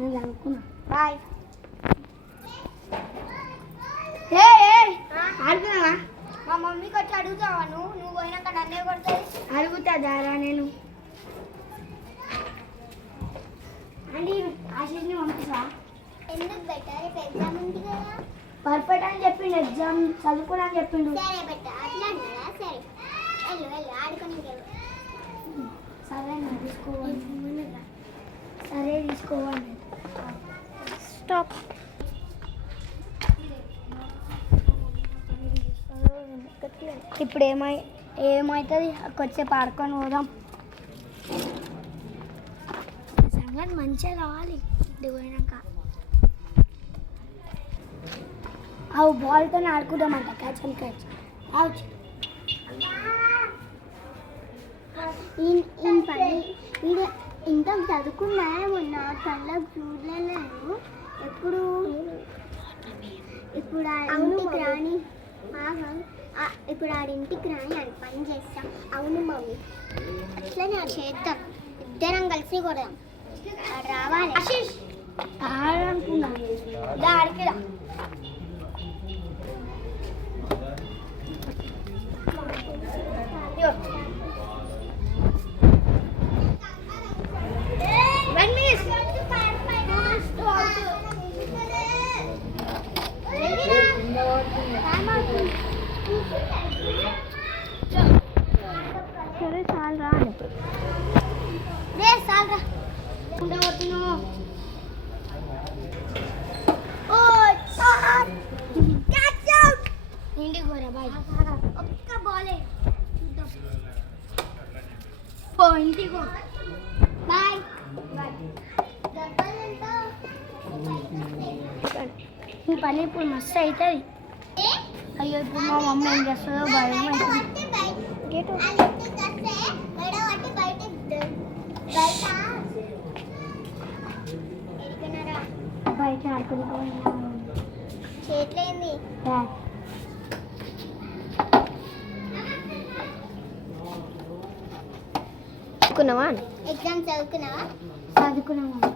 నేను అనుకున్నా బాయ్. ఆడుకున్నావా? మా మమ్మీకి వచ్చి అడుగుతావా? నువ్వు పోయినాక నన్నే కొడుతుంది. అడుగుతా దారా నేను. అంటే ఆశీస్ని పంపిస్తా. ఎందుకు బెటర్? రేపు ఎగ్జామ్ ఉంది కదా. పర్ఫెక్ట్ అని చెప్పిండు, ఎగ్జామ్ చదువుకున్నా అని చెప్పిండు. సరే బెటర్, అట్లా అన్నారా? సరే వెళ్ళు ఆడుకొని. సరే తీసుకోవాలి. సరే తీసుకోవాలి. స్టాప్. ఇప్పుడు ఏమవుతుంది? కొద్దిసేపు ఆడుకొని పోదాం. సంగతి మంచిగా కావాలి. ఇది పోయినాక అవి బాల్తో ఆడుకుందామంట. Catch and catch. ఇంత చదువుకున్నా మొన్న కళ్ళకు చూడలేను. ఎప్పుడు ఇప్పుడు ఇంటికి రాని ఇప్పుడు ఆడింటికి రాని అని పని చేస్తాం. అవును మమ్మీ, అట్లనే అది చేద్దాం. ఇద్దరం కలిసి కొడదాం. రావాలి. ఆడాలనుకున్నా ఆడికిరా. సరే చాలరా. చాలరా ఇంటికి పోరా బాయ్. ఒక్క బాలే పో ఇంటికి పో. బాయ్. ఈ పని ఇప్పుడు మస్తు అవుతుంది. అయ్యో ఇప్పుడు మా మమ్మీ ఏం చేస్తుందో భయం అవుతుంది. బయట ఆడుకుని చేట్లేంది. చదువుకున్నావా? ఎగ్జామ్ చదువుకున్నావా? చదువుకున్నావా?